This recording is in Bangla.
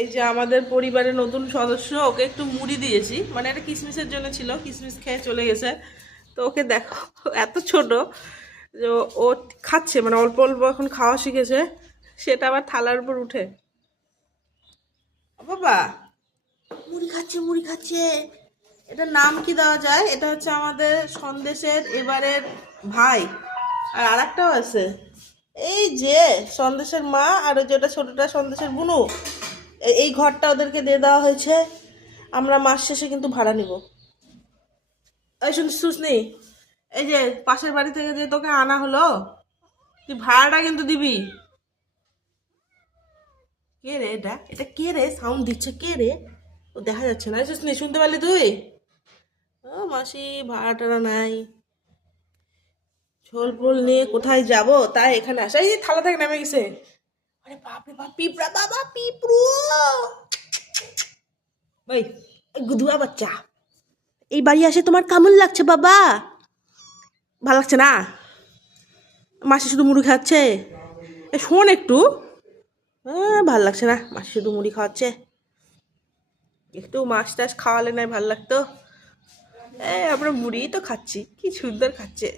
এই যে আমাদের পরিবারের নতুন সদস্য, ওকে একটু মুড়ি দিয়েছি, মানে এটা কিশমিশের জন্য ছিল, কিশমিশ খেয়ে চলে গেছে। তো ওকে দেখো, এত ছোট যে ও খাচ্ছে, মানে অল্প অল্প এখন খাওয়া শিখেছে, সেটা আবার থালার উপর উঠে। ও বাবা, মুড়ি খাচ্ছে মুড়ি খাচ্ছে। এটার নাম কি দেওয়া যায়? এটা হচ্ছে আমাদের সন্দেশের এবারের ভাই, আর আরেকটাও আছে, এই যে সন্দেশের মা, আর ওই যেটা ছোটটা সন্দেশের বুনু। এই ঘরটা ওদেরকে দিয়ে দেওয়া হয়েছে। আমরা মাস শেষে কিন্তু ভাড়া নিব। এই শুনছিস নি, এই যে পাশের বাড়ি থেকে যে তোকে আনা হলো, তুই ভাড়াটা কিন্তু দিবি। কে রে এটা? এটা কে রে সাউন্ড দিচ্ছে? কে রে? ও দেখা যাচ্ছে না। শুনছিস নি? শুনতে পারলি তুই? ও মাসি, ভাড়া টাড়া নাই, ঝোল ফোল নিয়ে কোথায় যাব, তাই এখানে আসা। এই যে থালা থেকে নেমে গেছে। আরে বাপরে বাপ, পিঁপড়া বাবা, পিঁপড়ু। ভাই, গুদুয়া বাচ্চা, এই বাড়ি আসে তোমার কেমন লাগছে বাবা? ভালো লাগছে না? মাসি শুধু মুড়ি খাচ্ছে। এ শোন একটু, ভাল লাগছে না, মাসি শুধু মুড়ি খাওয়াচ্ছে। একটু মাছ টাছ খাওয়ালে নাই ভাল লাগতো। আমরা মুড়ি তো খাচ্ছি, কি সুন্দর খাচ্ছে।